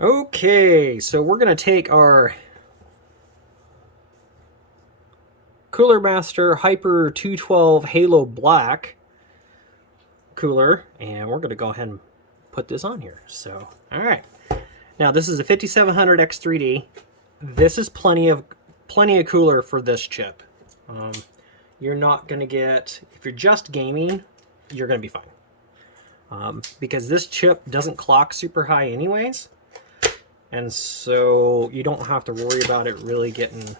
Okay, so we're going to take our Cooler Master Hyper 212 Halo Black cooler, and we're going to go ahead and put this on here. So, all right. Now, this is a 5700X3D. This is plenty of cooler for this chip. You're not going to get, if you're just gaming, you're going to be fine. Because this chip doesn't clock super high anyways. And so you don't have to worry about it really getting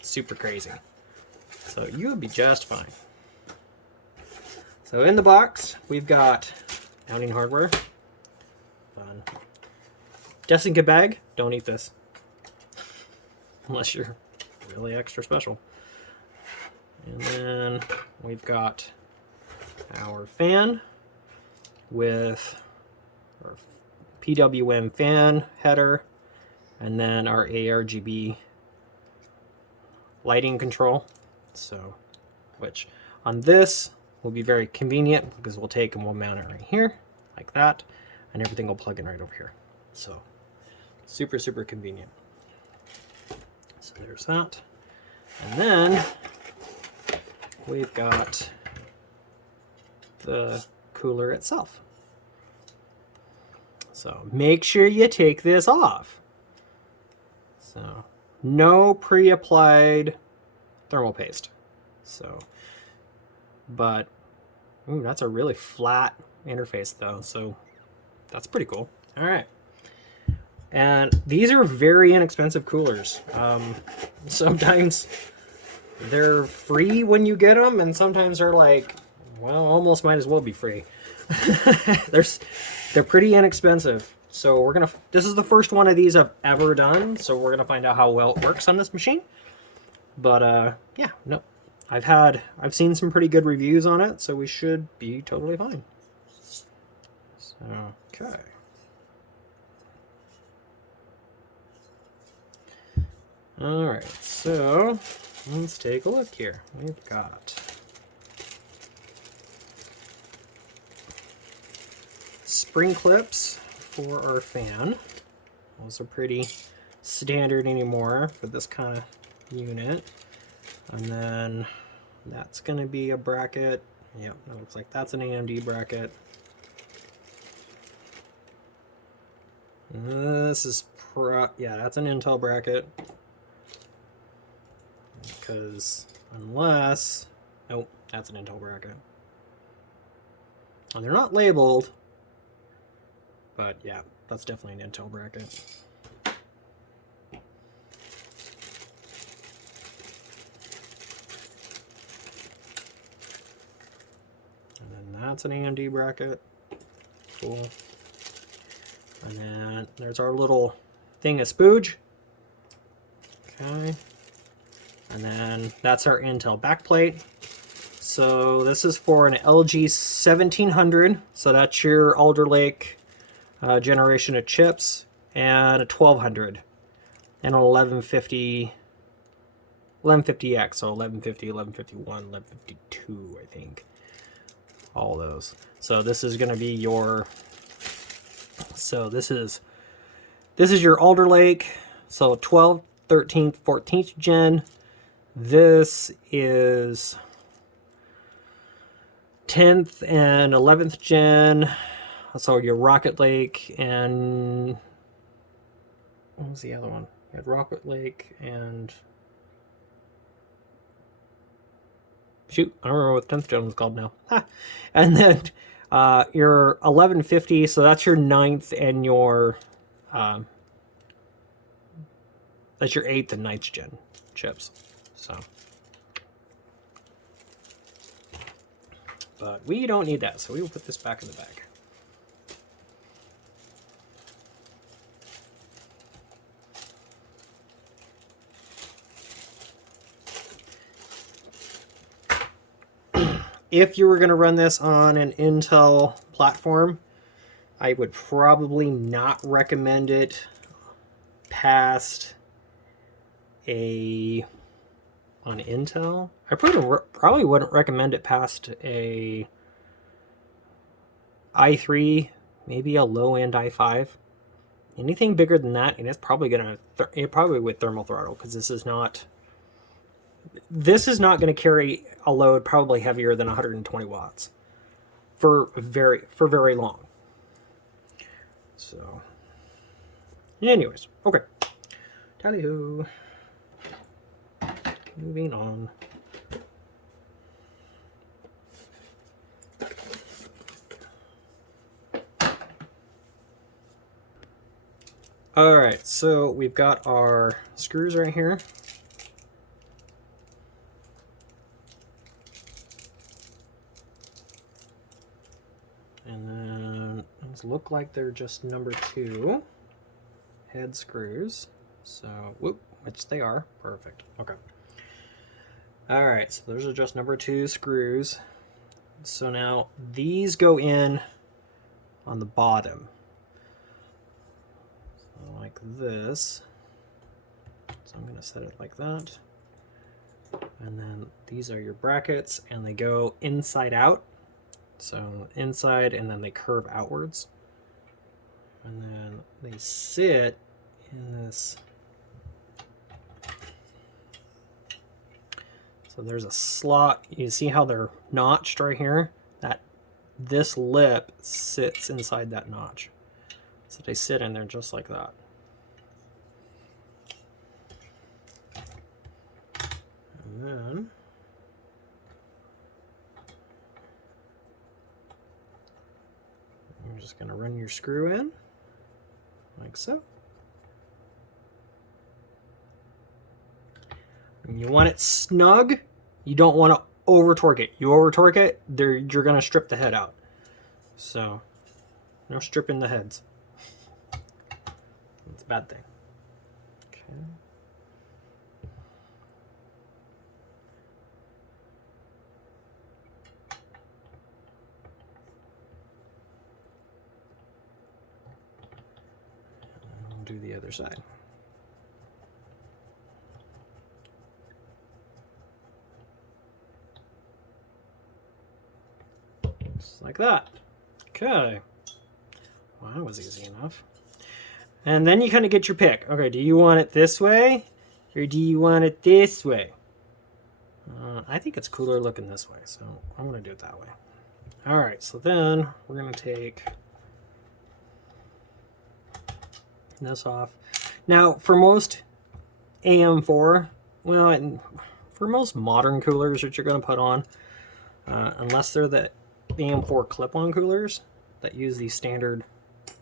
super crazy. So you'll be just fine. So in the box, we've got mounting hardware. Fun. Desinca bag. Don't eat this. Unless you're really extra special. And then we've got our fan with our PWM fan header, and then our A-RGB lighting control. So, which on this will be very convenient because we'll take and we'll mount it right here, like that, and everything will plug in right over here. So, super, super convenient. So there's that. And then we've got the cooler itself. So make sure you take this off. So no pre-applied thermal paste. So, but, ooh, that's a really flat interface though. So that's pretty cool. All right. And these are very inexpensive coolers. Sometimes they're free when you get them, and sometimes they're like, well, almost might as well be free. They're pretty inexpensive. So this is the first one of these I've ever done, so we're gonna find out how well it works on this machine. But yeah, no, I've seen some pretty good reviews on it, so we should be totally fine. So, okay. All right, so let's take a look here. We've got spring clips for our fan. Those are pretty standard anymore for this kind of unit. And then that's going to be a bracket. Yep, that looks like that's an AMD bracket. This is yeah, that's an Intel bracket. Because unless, nope, that's an Intel bracket. And they're not labeled, but yeah, that's definitely an Intel bracket. And then that's an AMD bracket. Cool. And then there's our little thing of spooge. Okay. And then that's our Intel backplate. So this is for an LG 1700. So that's your Alder Lake generation of chips, and a 1200 and an 1150X, so 1150, 1151, 1152, I think. All those. So this is going to be your, so this is your Alder Lake, so 12th, 13th, 14th gen. This is 10th and 11th gen. So your Rocket Lake and what was the other one? You had Rocket Lake and shoot, I don't remember what 10th gen was called now. And then your 1150, so that's your 9th and your that's your 8th and 9th gen chips. So, but we don't need that, so we will put this back in the bag. If you were going to run this on an Intel platform, I would probably not recommend it past on Intel. I probably wouldn't recommend it past a i3, maybe a low-end i5. Anything bigger than that, and it's probably gonna probably with thermal throttle, because this is not going to carry a load probably heavier than 120 watts for very long. So, anyways, okay. Tally-ho. Moving on. All right, so we've got our screws right here. And then these look like they're just number 2 head screws. So, whoop, which they are. Perfect. Okay. All right, so those are just number 2 screws. So now these go in on the bottom. So like this. So I'm going to set it like that. And then these are your brackets, and they go inside out. So inside, and then they curve outwards. And then they sit in this. So there's a slot. You see how they're notched right here? This lip sits inside that notch. So they sit in there just like that. And then you're just going to run your screw in like so. And you want it snug. You don't want to over torque it. You over torque it, you're going to strip the head out. So no stripping the heads. That's a bad thing. Okay. And we'll do the other side. Just like that. Okay. Well, that was easy enough. And then you kind of get your pick. Okay, do you want it this way, or do you want it this way? I think it's cooler looking this way, so I'm going to do it that way. All right, so then we're going to take this off. Now, for most AM4, well, and for most modern coolers that you're going to put on, unless they're the AM4 clip-on coolers that use these standard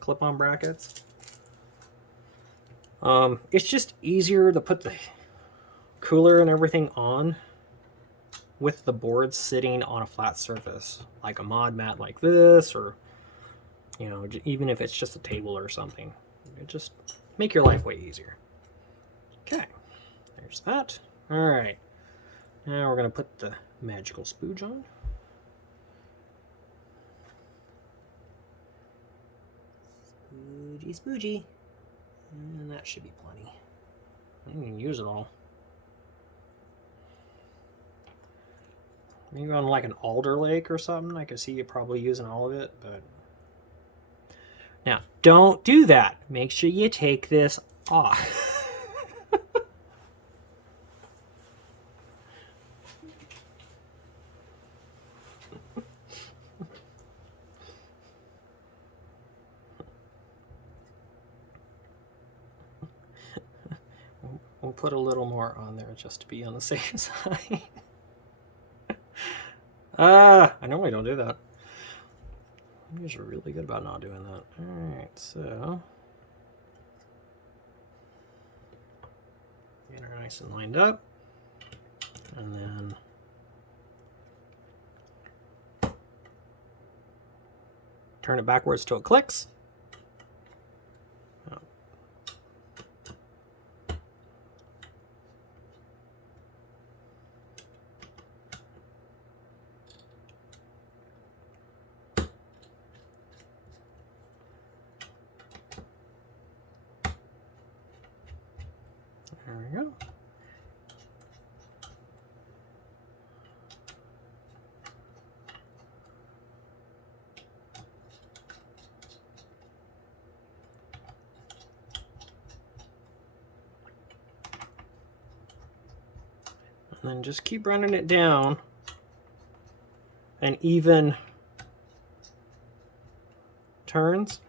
clip-on brackets, it's just easier to put the cooler and everything on with the board sitting on a flat surface, like a mod mat like this, or, you know, even if it's just a table or something. It just make your life way easier. Okay, there's that. All right, now we're going to put the magical spooge on. Spoogey, spoogey. And that should be plenty. I didn't even use it all. Maybe on like an alder lake or something, I could see you probably using all of it, but... Now, don't do that. Make sure you take this off. We'll put a little more on there just to be on the safe side. I normally don't do that. You guys are really good about not doing that. Alright, so get her nice and lined up. And then turn it backwards till it clicks. There we go. And then just keep running it down and even turns,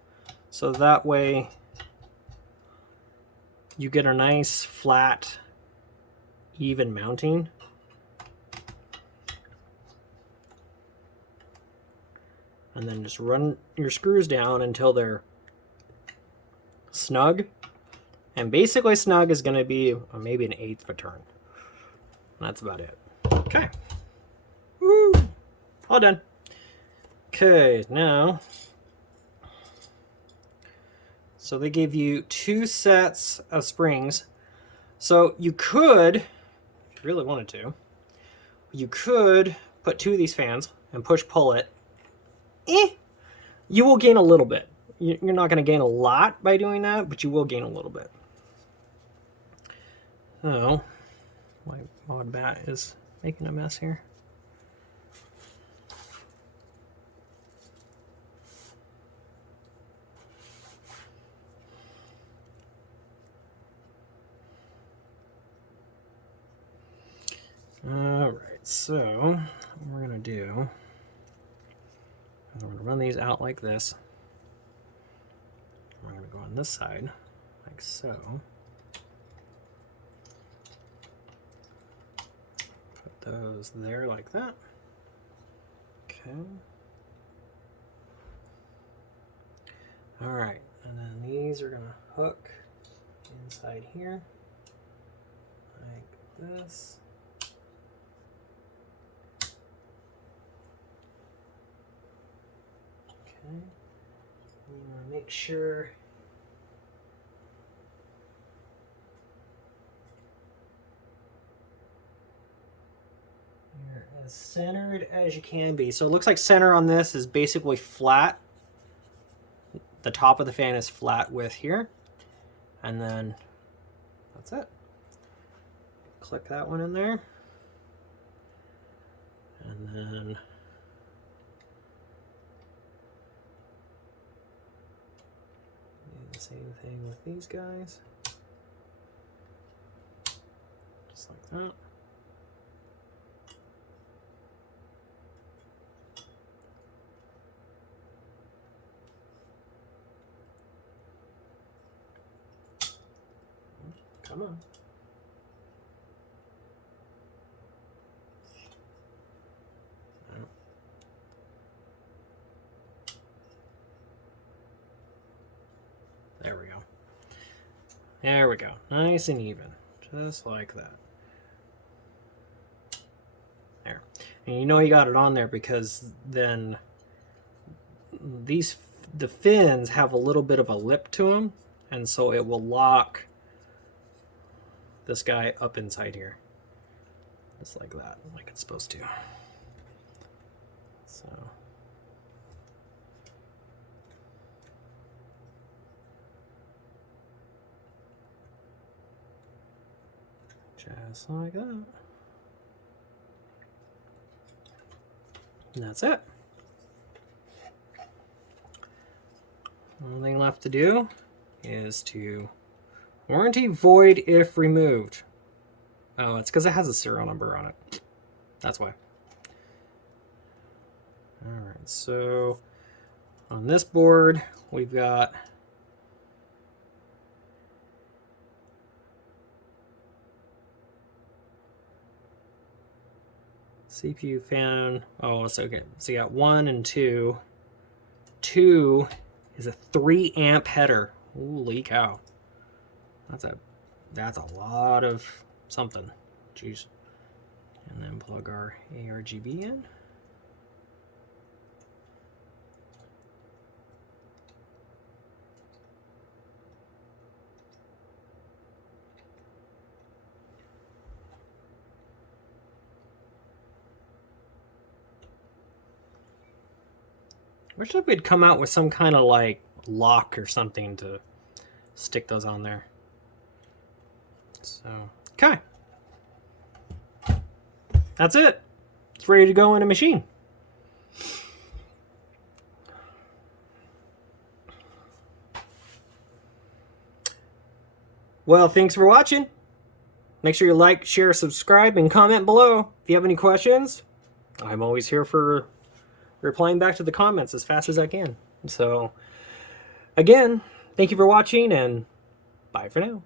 so that way you get a nice flat even mounting. And then just run your screws down until they're snug. And basically snug is going to be maybe an 1/8 of a turn. That's about it. Okay. Woo! All done. Okay, now, so they gave you 2 sets of springs. So you could, if you really wanted to, you could put 2 of these fans and push-pull it. You will gain a little bit. You're not going to gain a lot by doing that, but you will gain a little bit. So, my mod bat is making a mess here. All right, so what we're going to do is we're going to run these out like this. We're going to go on this side, like so. Put those there like that. Okay. All right, and then these are going to hook inside here, like this. Okay. You want to make sure you're as centered as you can be. So it looks like center on this is basically flat. The top of the fan is flat with here. And then that's it. Click that one in there. And then the same thing with these guys. Just like that. Come on. There we go. There we go. Nice and even. Just like that. There. And you know you got it on there because then the fins have a little bit of a lip to them, and so it will lock this guy up inside here. Just like that, like it's supposed to. So just like that. And that's it. Only thing left to do is to warranty void if removed. Oh, it's because it has a serial number on it. That's why. Alright, so on this board we've got CPU fan. Oh, it's okay. So you got 1 and 2. 2 is a 3 amp header. Holy cow. That's a lot of something. Jeez. And then plug our A-RGB in. Wish we'd come out with some kind of like lock or something to stick those on there. So, okay. That's it. It's ready to go in a machine. Well, thanks for watching. Make sure you like, share, subscribe, and comment below. If you have any questions, I'm always here for replying back to the comments as fast as I can. So, again, thank you for watching, and bye for now.